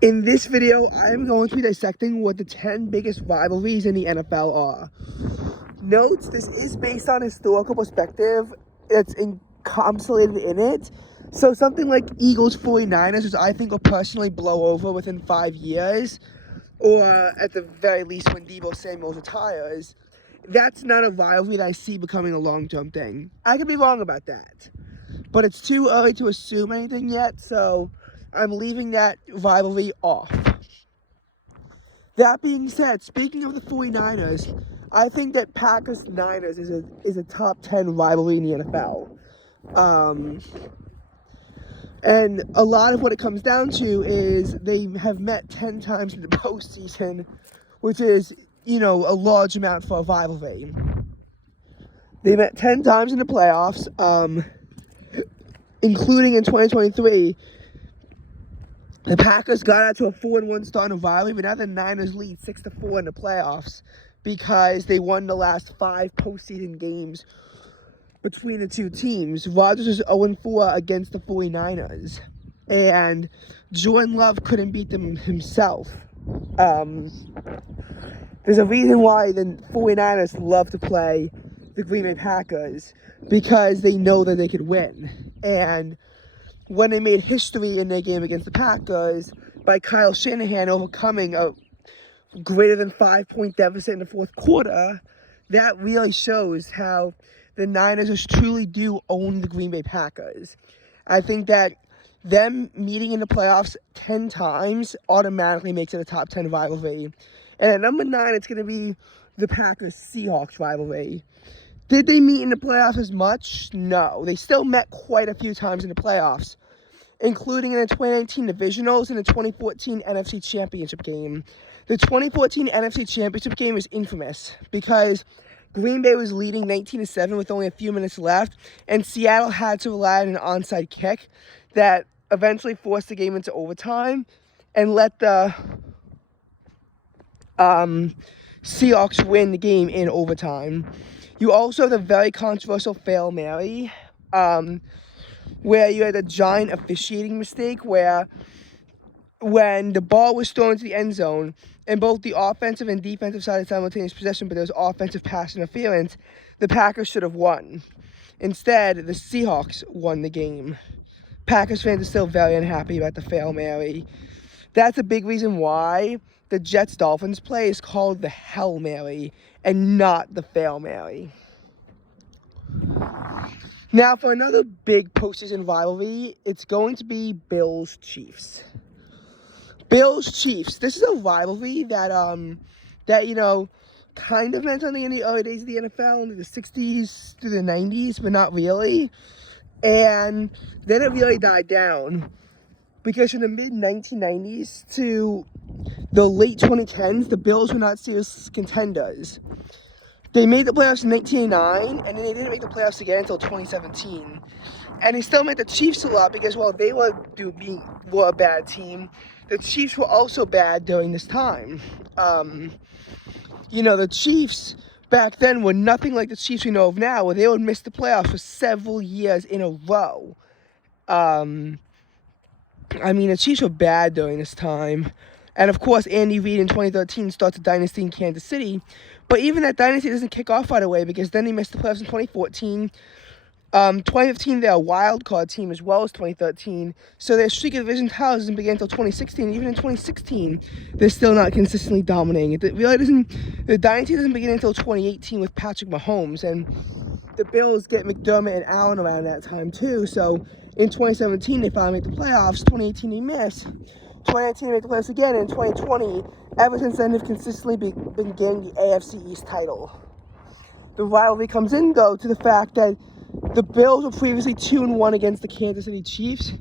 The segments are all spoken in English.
In this video, I am going to be dissecting what the 10 biggest rivalries in the NFL are. Note, this is based on historical perspective. It's encapsulated in it. So something like Eagles 49ers, which I think will personally blow over within 5 years, or at the very least when Deebo Samuel retires, that's not a rivalry that I see becoming a long-term thing. I could be wrong about that, but it's too early to assume anything yet, so I'm leaving that rivalry off. That being said, speaking of the 49ers, I think that Packers-Niners is a top 10 rivalry in the NFL. And a lot of what it comes down to is they have met 10 times in the postseason, which is, a large amount for a rivalry. They met 10 times in the playoffs, including in 2023. The Packers got out to a 4-1 start in a rivalry, but now the Niners lead 6-4 in the playoffs because they won the last 5 postseason games between the two teams. Rodgers was 0-4 against the 49ers, and Jordan Love couldn't beat them himself. There's a reason why the 49ers love to play the Green Bay Packers, because they know that they could win. And when they made history in their game against the Packers by Kyle Shanahan overcoming a greater than 5-point deficit in the fourth quarter, that really shows how the Niners just truly do own the Green Bay Packers. I think that them meeting in the playoffs 10 times automatically makes it a top 10 rivalry. And at number 9, it's going to be the Packers-Seahawks rivalry. Did they meet in the playoffs as much? No. They still met quite a few times in the playoffs, including in the 2019 Divisionals and the 2014 NFC Championship game. The 2014 NFC Championship game is infamous because Green Bay was leading 19-7 with only a few minutes left, and Seattle had to rely on an onside kick that eventually forced the game into overtime and let the Seahawks win the game in overtime. You also have the very controversial Hail Mary, where you had a giant officiating mistake where when the ball was thrown into the end zone and both the offensive and defensive side had simultaneous possession, but there was offensive pass interference, the Packers should have won. Instead, the Seahawks won the game. Packers fans are still very unhappy about the Hail Mary. That's a big reason why the Jets-Dolphins play is called the Hail Mary and not the Hail Mary. Now, for another big postseason rivalry, it's going to be Bills-Chiefs. Bills-Chiefs. This is a rivalry that kind of meant something in the early days of the NFL, in the 60s through the 90s, but not really. And then it really died down because from the mid-1990s to the late 2010s, the Bills were not serious contenders. They made the playoffs in 1989, and then they didn't make the playoffs again until 2017. And they still met the Chiefs a lot because while they were a bad team, the Chiefs were also bad during this time. The Chiefs back then were nothing like the Chiefs we know of now, where they would miss the playoffs for several years in a row. The Chiefs were bad during this time. And, of course, Andy Reid in 2013 starts a dynasty in Kansas City. But even that dynasty doesn't kick off right away because then they missed the playoffs in 2014. 2015, they're a wild card team as well as 2013. So their streak of division titles doesn't begin until 2016. Even in 2016, they're still not consistently dominating. The dynasty doesn't begin until 2018 with Patrick Mahomes. And the Bills get McDermott and Allen around that time too. So in 2017, they finally make the playoffs. 2018, they miss. 2019, they make the playoffs again. And in 2020, ever since then, they've consistently been getting the AFC East title. The rivalry comes in, though, to the fact that the Bills were previously 2-1 against the Kansas City Chiefs,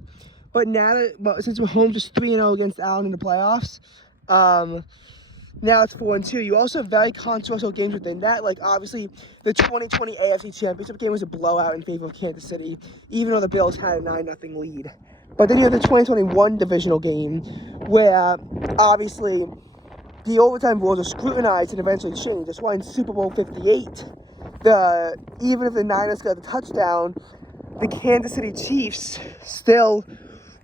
but since Mahomes is 3-0 against Allen in the playoffs, now it's 4-2. You also have very controversial games within that. Like, obviously, the 2020 AFC Championship game was a blowout in favor of Kansas City, even though the Bills had a 9-0 lead. But then you have the 2021 divisional game, where, obviously, the overtime rules are scrutinized and eventually changed. That's why in Super Bowl 58, even if the Niners got the touchdown, the Kansas City Chiefs still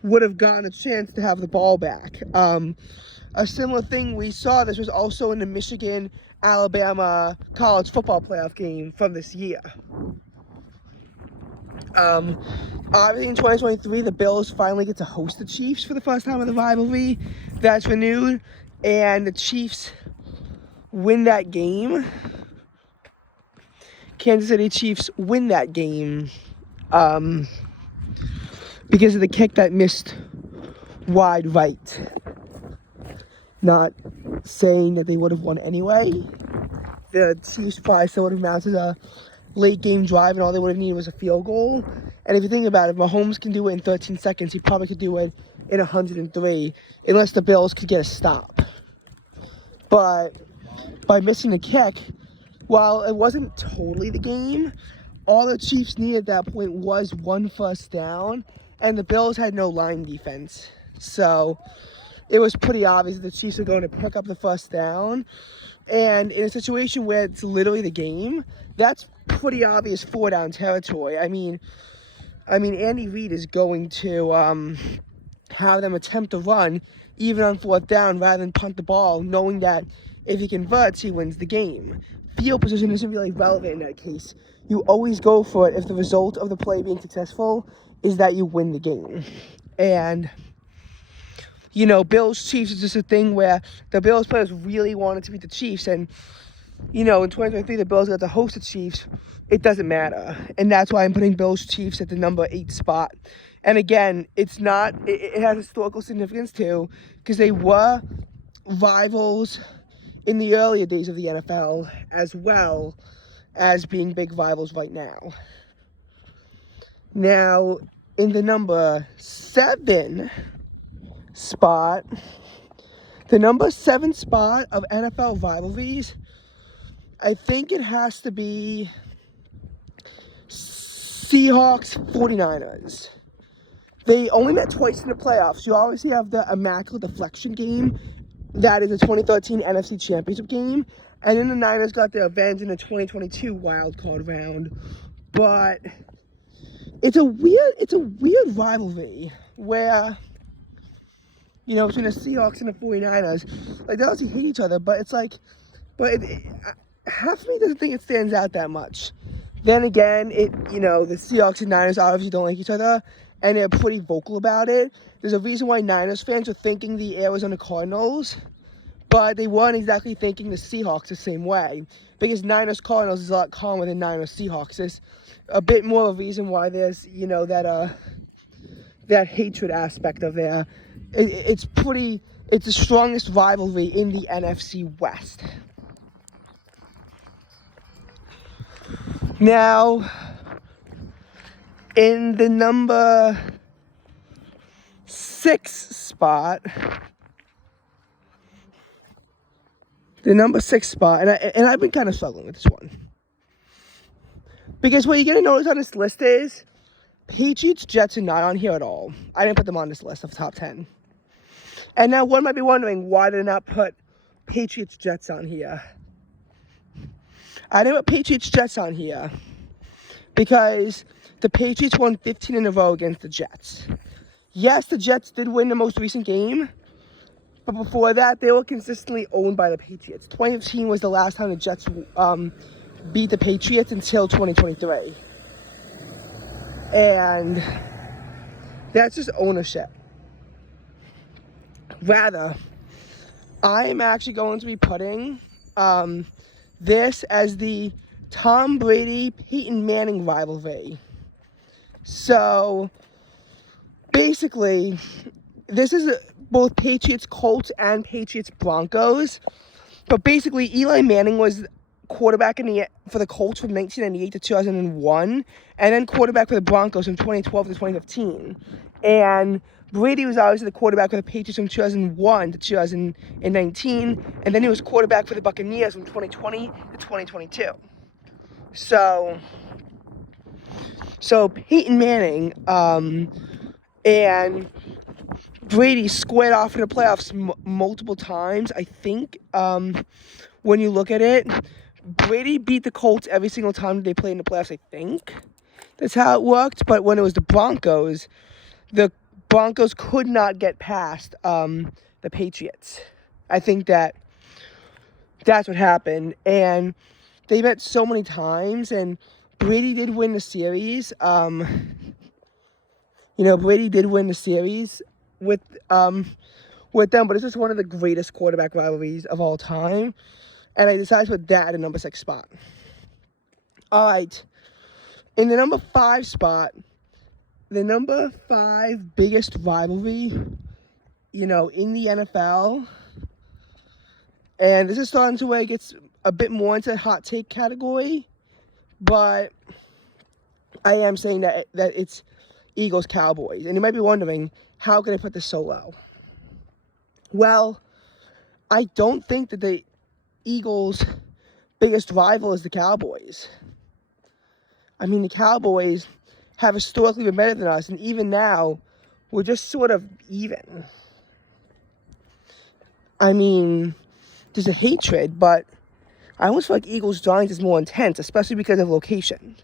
would have gotten a chance to have the ball back. A similar thing we saw, this was also in the Michigan-Alabama college football playoff game from this year. Obviously in 2023, the Bills finally get to host the Chiefs for the first time in the rivalry that's renewed, and the Chiefs win that game. Kansas City Chiefs win that game because of the kick that missed wide right. Not saying that they would have won anyway. The Chiefs probably still would have mounted a late game drive, and all they would have needed was a field goal. And if you think about it, Mahomes can do it in 13 seconds. He probably could do it in 103, unless the Bills could get a stop. But by missing the kick, while it wasn't totally the game, all the Chiefs needed at that point was one first down, and the Bills had no line defense. So it was pretty obvious that the Chiefs were going to pick up the first down. And in a situation where it's literally the game, that's pretty obvious 4-down territory. I mean, Andy Reid is going to have them attempt to run even on 4th down rather than punt the ball, knowing that if he converts, he wins the game. Field position isn't really relevant in that case. You always go for it if the result of the play being successful is that you win the game. And you know, Bills-Chiefs is just a thing where the Bills players really wanted to beat the Chiefs. And, you know, in 2023, the Bills got to host the Chiefs. It doesn't matter. And that's why I'm putting Bills-Chiefs at the number 8 spot. And again, it's not, it has historical significance too, because they were rivals in the earlier days of the NFL, as well as being big rivals right now. Now, in the number 7 spot, the number 7 spot of NFL rivalries, I think it has to be Seahawks 49ers. They only met twice in the playoffs. You obviously have the immaculate deflection game, that is the 2013 NFC Championship game, and then the Niners got their revenge in the 2022 wild card round. But it's a weird rivalry where, you know, between the Seahawks and the 49ers, like, they obviously hate each other, but it's like, half of me doesn't think it stands out that much. Then again, you know, the Seahawks and Niners obviously don't like each other, and they're pretty vocal about it. There's a reason why Niners fans are thinking the Arizona Cardinals, but they weren't exactly thinking the Seahawks the same way, because Niners Cardinals is a lot calmer than Niners Seahawks. There's a bit more of a reason why there's, you know, that hatred aspect of there. It's the strongest rivalry in the NFC West. Now, in the number 6 spot, and I've been kind of struggling with this one, because what you're going to notice on this list is Patriots, Jets are not on here at all. I didn't put them on this list of top 10. And now one might be wondering, why did I not put Patriots, Jets on here? I didn't put Patriots, Jets on here because the Patriots won 15 in a row against the Jets. Yes, the Jets did win the most recent game, but before that, they were consistently owned by the Patriots. 2015 was the last time the Jets beat the Patriots until 2023. And that's just ownership. Rather, I'm actually going to be putting this as the Tom Brady-Peyton Manning rivalry. So, basically, this is both Patriots-Colts and Patriots-Broncos. But basically, Eli Manning was quarterback for the Colts from 1998 to 2001, and then quarterback for the Broncos from 2012 to 2015. And Brady was obviously the quarterback for the Patriots from 2001 to 2019, and then he was quarterback for the Buccaneers from 2020 to 2022. So Peyton Manning and Brady squared off in the playoffs multiple times. I think when you look at it, Brady beat the Colts every single time they played in the playoffs, I think. That's how it worked. But when it was the Broncos, the Broncos could not get past the Patriots. I think that's what happened. And they met so many times, and Brady did win the series. Brady did win the series with them, but it's just one of the greatest quarterback rivalries of all time. And I decided to put that at a number 6 spot. All right. In the number 5 spot, the number 5 biggest rivalry, in the NFL. And this is starting to where it gets a bit more into the hot take category. But I am saying that it's Eagles-Cowboys. And you might be wondering, how could I put this so low? Well, I don't think that the Eagles' biggest rival is the Cowboys. I mean, the Cowboys have historically been better than us, and even now, we're just sort of even. I mean, there's a hatred, but I almost feel like Eagles-Giants is more intense, especially because of location.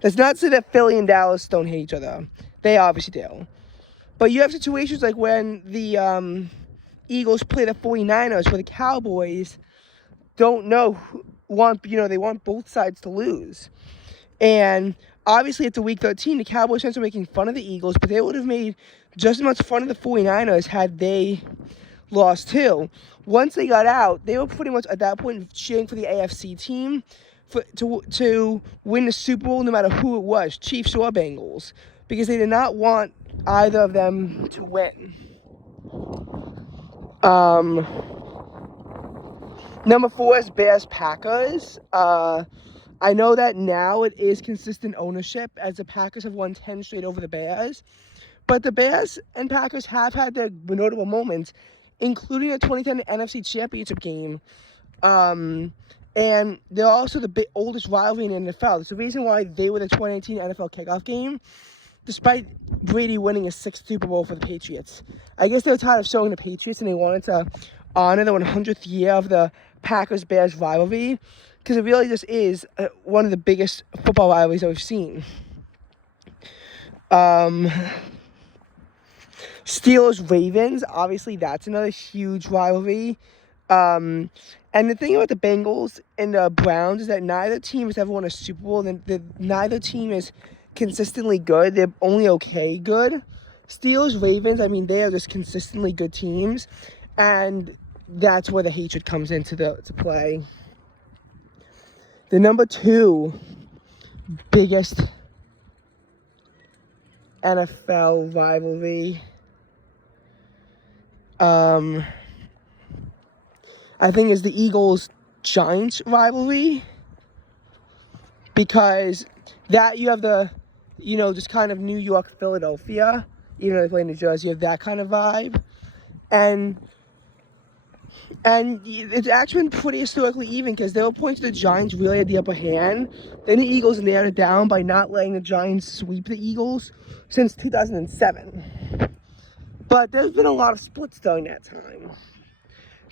That's not to say that Philly and Dallas don't hate each other. They obviously do. But you have situations like when the Eagles play the 49ers, where the Cowboys don't know, they want both sides to lose. And obviously, after Week 13, the Cowboys fans are making fun of the Eagles, but they would have made just as much fun of the 49ers had they lost too. Once they got out, they were pretty much at that point cheering for the AFC team to win the Super Bowl, no matter who it was, Chiefs or Bengals, because they did not want either of them to win. Number 4 is Bears-Packers. I know that now it is consistent ownership, as the Packers have won 10 straight over the Bears. But the Bears and Packers have had their notable moments, including the 2010 NFC Championship game. And they're also the oldest rivalry in the NFL. That's the reason why they were the 2018 NFL kickoff game, despite Brady winning a 6th Super Bowl for the Patriots. I guess they were tired of showing the Patriots, and they wanted to honor the 100th year of the Packers-Bears rivalry, because it really just is one of the biggest football rivalries that we've seen. Steelers-Ravens, obviously that's another huge rivalry. And the thing about the Bengals and the Browns is that neither team has ever won a Super Bowl. Neither team is consistently good. They're only okay good. Steelers-Ravens, I mean, they are just consistently good teams. And that's where the hatred comes into to play. The number 2 biggest NFL rivalry, I think, is the Eagles-Giants rivalry, because that you have the, just kind of New York-Philadelphia, even though they play in New Jersey, you have that kind of vibe, and it's actually been pretty historically even, because there were points the Giants really had the upper hand. Then the Eagles nailed it down by not letting the Giants sweep the Eagles since 2007. But there's been a lot of splits during that time.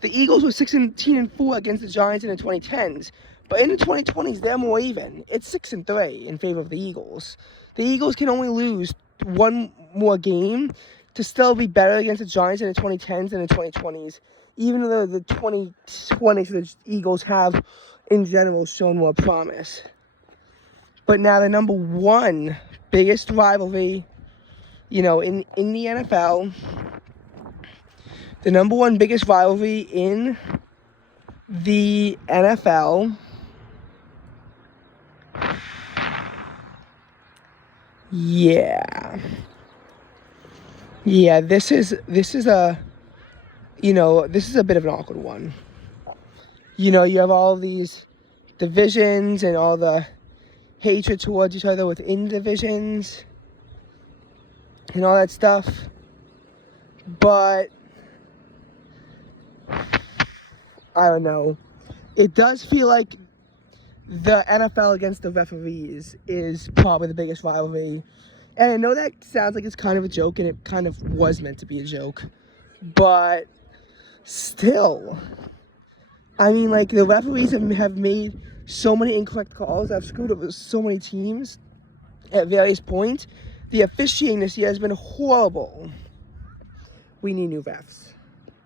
The Eagles were 16-4 against the Giants in the 2010s. But in the 2020s, they're more even. It's 6-3 in favor of the Eagles. The Eagles can only lose one more game to still be better against the Giants in the 2010s and the 2020s. Even though the 2020s, the Eagles have, in general, shown more promise. But now the number 1 biggest rivalry, in the NFL, the number 1 biggest rivalry in the NFL, yeah, this is a, this is a bit of an awkward one. You have all these divisions and all the hatred towards each other within divisions and all that stuff. But I don't know. It does feel like the NFL against the referees is probably the biggest rivalry. And I know that sounds like it's kind of a joke, and it kind of was meant to be a joke. But still, I mean, like, the referees have made so many incorrect calls. I've screwed up with so many teams at various points The officiating this year has been horrible. We need new refs.